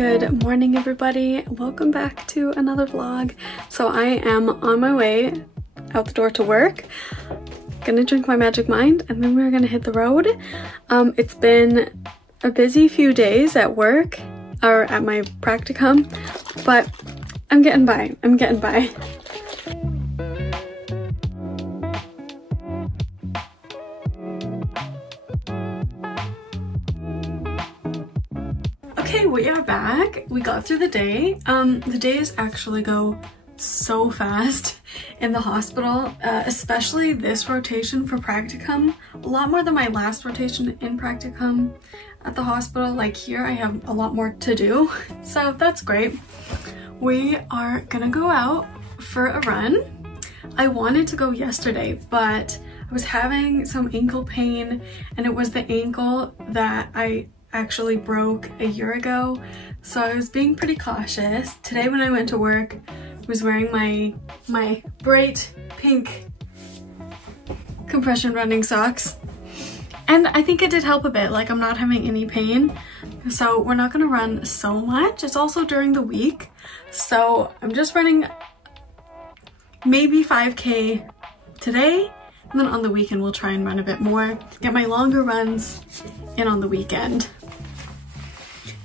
Good morning, everybody. Welcome back to another vlog. So I am on my way out the door to work. Gonna drink my Magic Mind and then we're gonna hit the road. It's been a busy few days at work or at my practicum, but I'm getting by. Okay, we are back. We got through the day. The days actually go so fast in the hospital, especially this rotation for practicum. A lot more than my last rotation in practicum at the hospital. Like here, I have a lot more to do, so that's great. We are gonna go out for a run. I wanted to go yesterday, but I was having some ankle pain, and it was the ankle that I actually broke a year ago, so I was being pretty cautious. Today when I went to work, I was wearing my bright pink compression running socks, and I think it did help a bit. Like, I'm not having any pain, so we're not gonna run so much. It's also during the week, so I'm just running maybe 5K today, and then on the weekend we'll try and run a bit more, get my longer runs in on the weekend.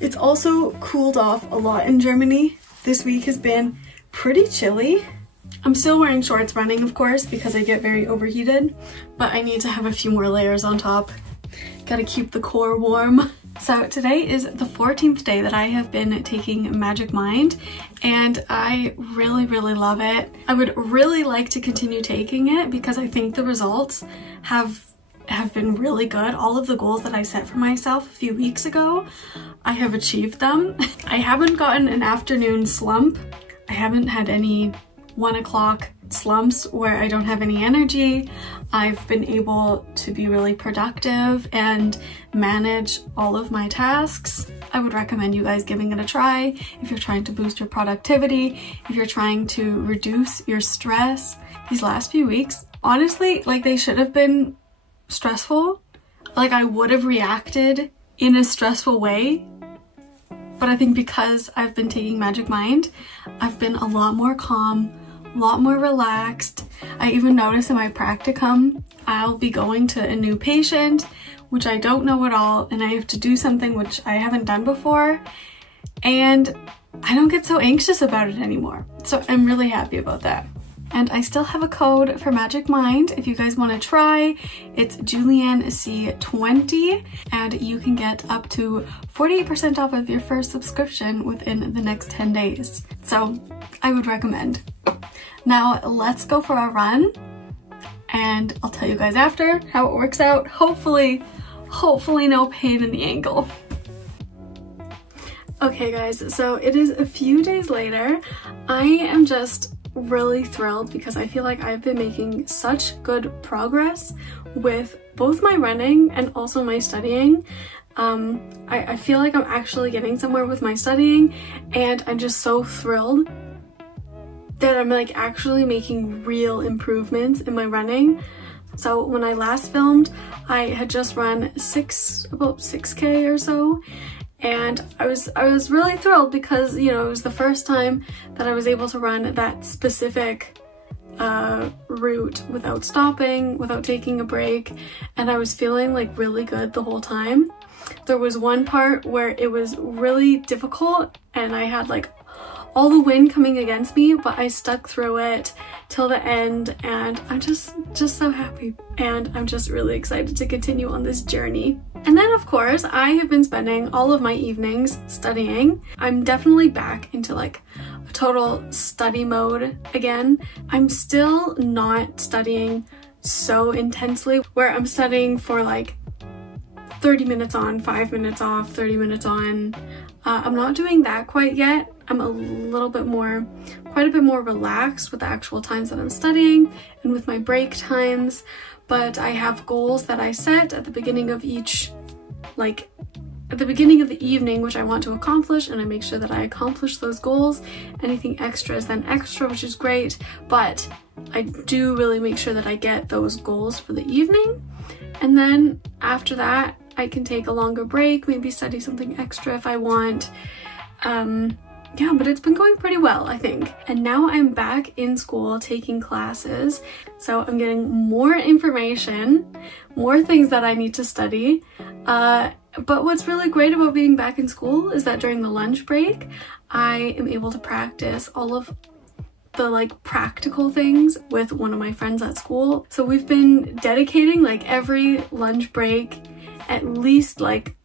It's also cooled off a lot in Germany. This week has been pretty chilly. I'm still wearing shorts running, of course, because I get very overheated, but I need to have a few more layers on top. Gotta keep the core warm. So today is the 14th day that I have been taking Magic Mind, and I really love it. I would really like to continue taking it because I think the results have been really good. All of the goals that I set for myself a few weeks ago, I have achieved them. I haven't gotten an afternoon slump. I haven't had any 1 o'clock slumps where I don't have any energy. I've been able to be really productive and manage all of my tasks. I would recommend you guys giving it a try if you're trying to boost your productivity, if you're trying to reduce your stress. These last few weeks, honestly, like, they should have been stressful. Like, I would have reacted in a stressful way, but I think because I've been taking Magic Mind, I've been a lot more calm, a lot more relaxed. I even noticed in my practicum, I'll be going to a new patient, which I don't know at all, and I have to do something which I haven't done before, and I don't get so anxious about it anymore. So I'm really happy about that. And I still have a code for Magic Mind if you guys want to try. It's JulianneC20, and you can get up to 48% off of your first subscription within the next 10 days. So I would recommend. Now let's go for a run, and I'll tell you guys after how it works out. Hopefully no pain in the ankle. Okay guys, so it is a few days later. I am just really thrilled because I feel like I've been making such good progress with both my running and also my studying. I feel like I'm actually getting somewhere with my studying, and I'm just so thrilled that I'm like actually making real improvements in my running. So when I last filmed, I had just run about 6K or so, and I was really thrilled because, you know, it was the first time that I was able to run that specific route without stopping, without taking a break, and I was feeling like really good the whole time. There was one part where it was really difficult and I had like all the wind coming against me, but I stuck through it till the end, and I'm just so happy, and I'm just really excited to continue on this journey. And then of course I have been spending all of my evenings studying. I'm definitely back into like a total study mode again. I'm still not studying so intensely where I'm studying for like 30 minutes on, 5 minutes off, 30 minutes on. I'm not doing that quite yet. I'm quite a bit more relaxed with the actual times that I'm studying and with my break times, but I have goals that I set at the beginning of each, like at the beginning of the evening, which I want to accomplish, and I make sure that I accomplish those goals. Anything extra is then extra, which is great, but I do really make sure that I get those goals for the evening. And then after that, I can take a longer break, maybe study something extra if I want. Yeah, but it's been going pretty well, I think. And now I'm back in school taking classes, so I'm getting more information, more things that I need to study. But what's really great about being back in school is that during the lunch break, I am able to practice all of the like practical things with one of my friends at school. So we've been dedicating like every lunch break at least like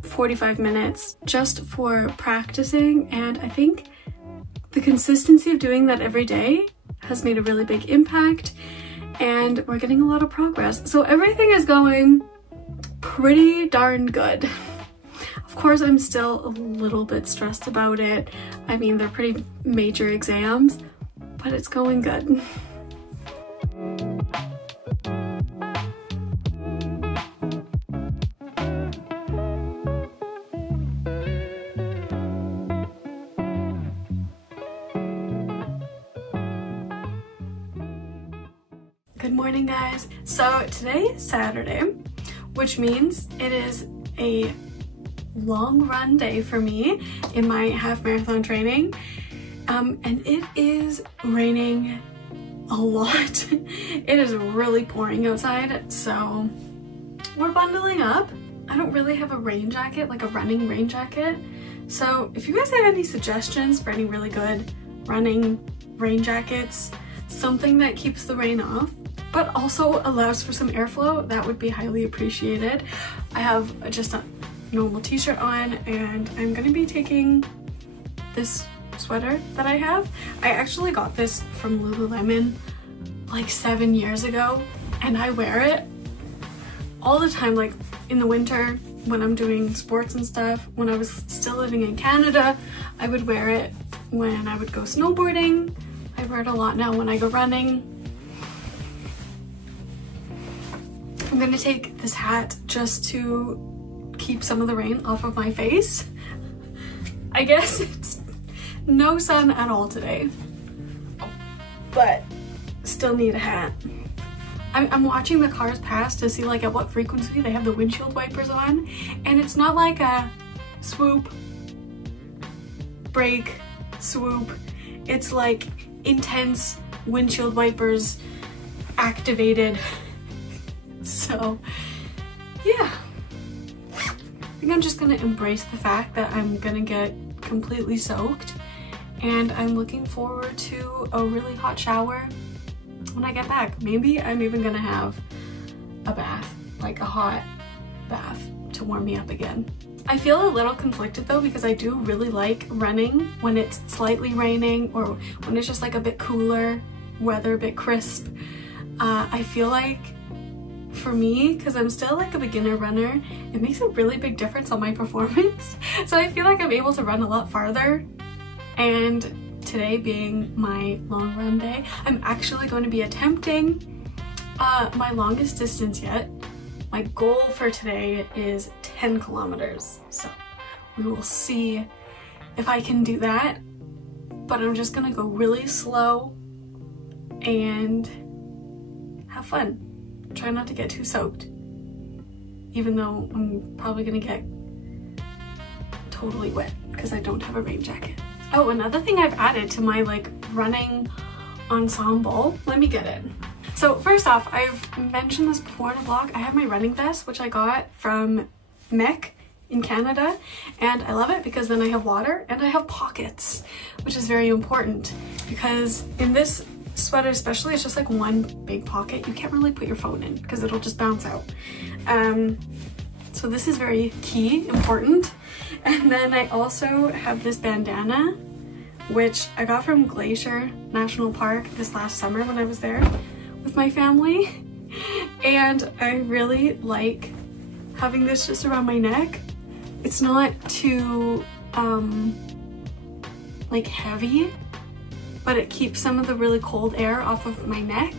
45 minutes just for practicing, and I think the consistency of doing that every day has made a really big impact, and we're getting a lot of progress. So everything is going pretty darn good. Of course, I'm still a little bit stressed about it. I mean, they're pretty major exams, but it's going good. Good morning, guys. So today is Saturday, which means it is a long run day for me in my half marathon training, and it is raining a lot. It is really pouring outside, so we're bundling up. I don't really have a rain jacket, like a running rain jacket, so if you guys have any suggestions for any really good running rain jackets, something that keeps the rain off but also allows for some airflow, that would be highly appreciated. I have just a normal t-shirt on, and I'm gonna be taking this sweater that I have. I actually got this from Lululemon like 7 years ago, and I wear it all the time, like in the winter when I'm doing sports and stuff. When I was still living in Canada, I would wear it when I would go snowboarding. I wear it a lot now when I go running. I'm gonna take this hat just to keep some of the rain off of my face. I guess it's no sun at all today, but still need a hat. I'm watching the cars pass to see like at what frequency they have the windshield wipers on, and it's not like a swoop, brake, swoop. It's like intense windshield wipers activated. So yeah, I think I'm just gonna embrace the fact that I'm gonna get completely soaked, and I'm looking forward to a really hot shower when I get back. Maybe I'm even gonna have a bath, like a hot bath to warm me up again. I feel a little conflicted though, because I do really like running when it's slightly raining or when it's just like a bit cooler weather, a bit crisp. I feel like for me, because I'm still like a beginner runner, it makes a really big difference on my performance. So I feel like I'm able to run a lot farther, and today being my long run day, I'm actually going to be attempting my longest distance yet. My goal for today is 10 kilometers, so we will see if I can do that, but I'm just gonna go really slow and have fun. Try not to get too soaked, even though I'm probably gonna get totally wet because I don't have a rain jacket. Oh, another thing I've added to my like running ensemble, let me get it. So first off, I've mentioned this before in a vlog, I have my running vest, which I got from Mech in Canada, and I love it because then I have water and I have pockets, which is very important because in this sweater especially, it's just like one big pocket. You can't really put your phone in because it'll just bounce out. So this is very key, important. And then I also have this bandana, which I got from Glacier National Park this last summer when I was there with my family. And I really like having this just around my neck. It's not too like heavy, but it keeps some of the really cold air off of my neck.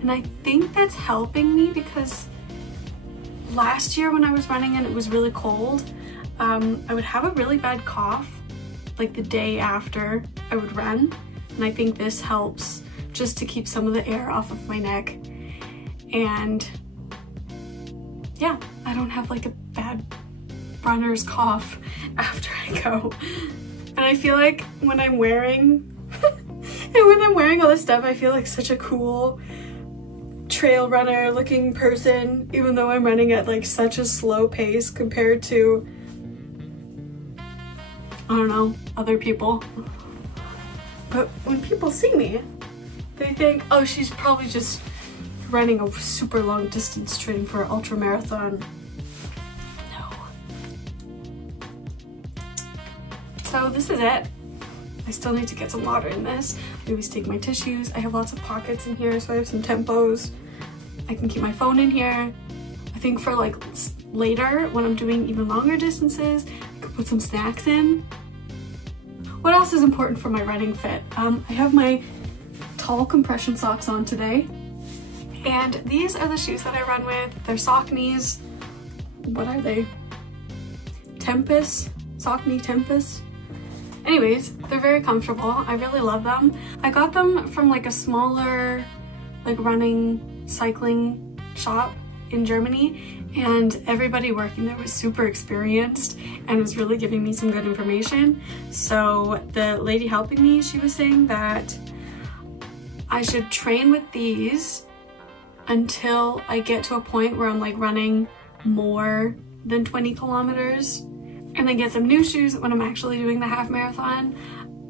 And I think that's helping me because last year when I was running and it was really cold, I would have a really bad cough like the day after I would run. And I think this helps just to keep some of the air off of my neck. And yeah, I don't have like a bad runner's cough after I go. And I feel like when I'm wearing all this stuff, I feel like such a cool trail runner looking person, even though I'm running at like such a slow pace compared to, I don't know, other people. But when people see me, they think, oh, she's probably just running a super long distance training for an ultra marathon. No. So this is it. I still need to get some water in this. I always take my tissues. I have lots of pockets in here, so I have some Tempos. I can keep my phone in here. I think for like later, when I'm doing even longer distances, I could put some snacks in. What else is important for my running fit? I have my tall compression socks on today. And these are the shoes that I run with. They're Saucony's. What are they? Tempest? Saucony Tempest? Anyways, they're very comfortable. I really love them. I got them from like a smaller like running, cycling shop in Germany, and everybody working there was super experienced and was really giving me some good information. So the lady helping me, she was saying that I should train with these until I get to a point where I'm like running more than 20 kilometers. And then get some new shoes when I'm actually doing the half marathon.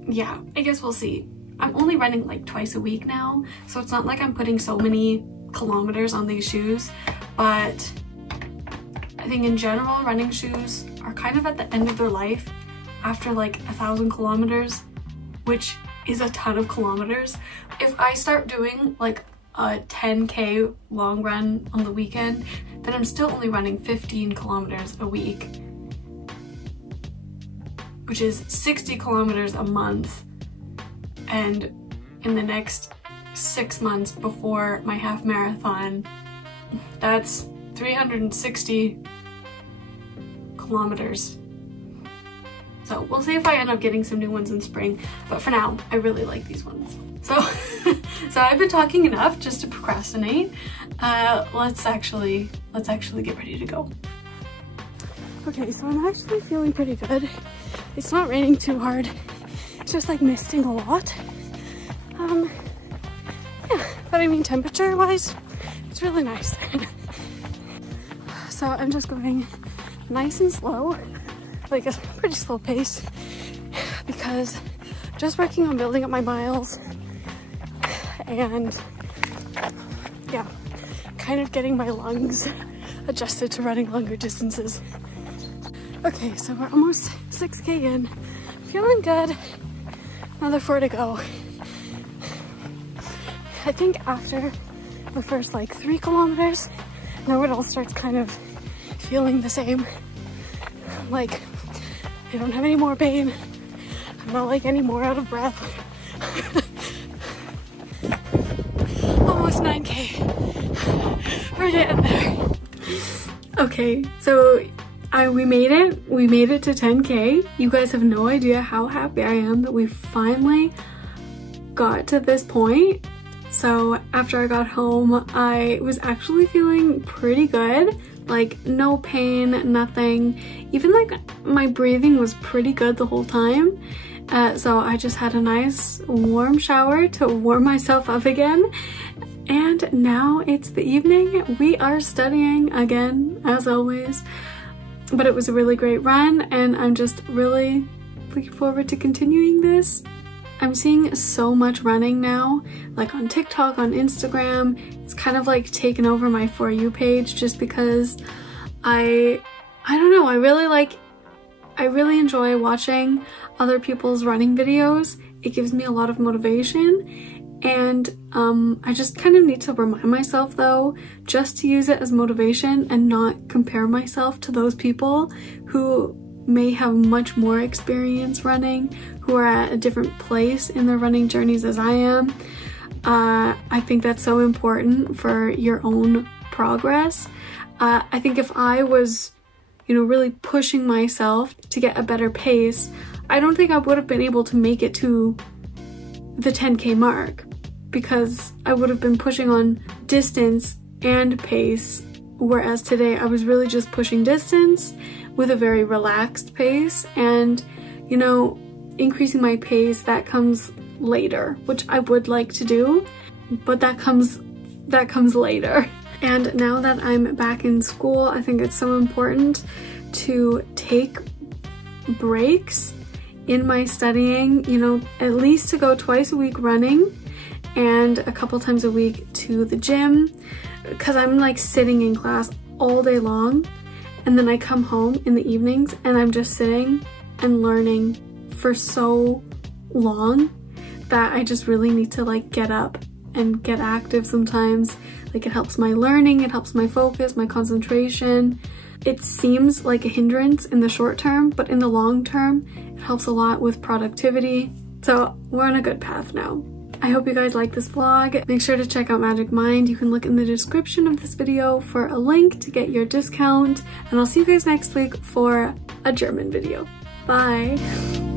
Yeah, I guess we'll see. I'm only running like twice a week now, so it's not like I'm putting so many kilometers on these shoes, but I think in general, running shoes are kind of at the end of their life after like 1,000 kilometers, which is a ton of kilometers. If I start doing like a 10K long run on the weekend, then I'm still only running 15 kilometers a week, which is 60 kilometers a month. And in the next 6 months before my half marathon, that's 360 kilometers. So we'll see if I end up getting some new ones in spring, but for now, I really like these ones. So, so I've been talking enough just to procrastinate. Let's actually get ready to go. Okay, so I'm actually feeling pretty good. It's not raining too hard. It's just like misting a lot. Yeah, but I mean temperature wise, it's really nice. So I'm just going nice and slow, like a pretty slow pace, because I'm just working on building up my miles and yeah, kind of getting my lungs adjusted to running longer distances. Okay, so we're almost 6K in. Feeling good. Another 4 to go. I think after the first like 3 kilometers, now it all starts kind of feeling the same. Like, I don't have any more pain. I'm not like any more out of breath. Almost 9K. We're getting there. Okay, so we made it. We made it to 10K. You guys have no idea how happy I am that we finally got to this point. So after I got home, I was actually feeling pretty good. Like no pain, nothing. Even like my breathing was pretty good the whole time. So I just had a nice warm shower to warm myself up again. And now it's the evening. We are studying again, as always. But it was a really great run, and I'm just really looking forward to continuing this. I'm seeing so much running now, like on TikTok, on Instagram. It's kind of like taken over my For You page just because I don't know, I really enjoy watching other people's running videos. It gives me a lot of motivation. And I just kind of need to remind myself though, just to use it as motivation and not compare myself to those people who may have much more experience running, who are at a different place in their running journeys as I am. I think that's so important for your own progress. I think if I was, you know, really pushing myself to get a better pace, I don't think I would have been able to make it to the 10K mark, because I would have been pushing on distance and pace whereas today I was really just pushing distance with a very relaxed pace, and you know, increasing my pace, that comes later, which I would like to do, but that comes later. And now that I'm back in school, I think it's so important to take breaks in my studying, you know, at least to go twice a week running and a couple times a week to the gym, because I'm like sitting in class all day long, and then I come home in the evenings and I'm just sitting and learning for so long that I just really need to like get up and get active sometimes. Like, it helps my learning, it helps my focus, my concentration. It seems like a hindrance in the short term, but in the long term, it helps a lot with productivity. So we're on a good path now. I hope you guys like this vlog. Make sure to check out Magic Mind. You can look in the description of this video for a link to get your discount. And I'll see you guys next week for a German video. Bye.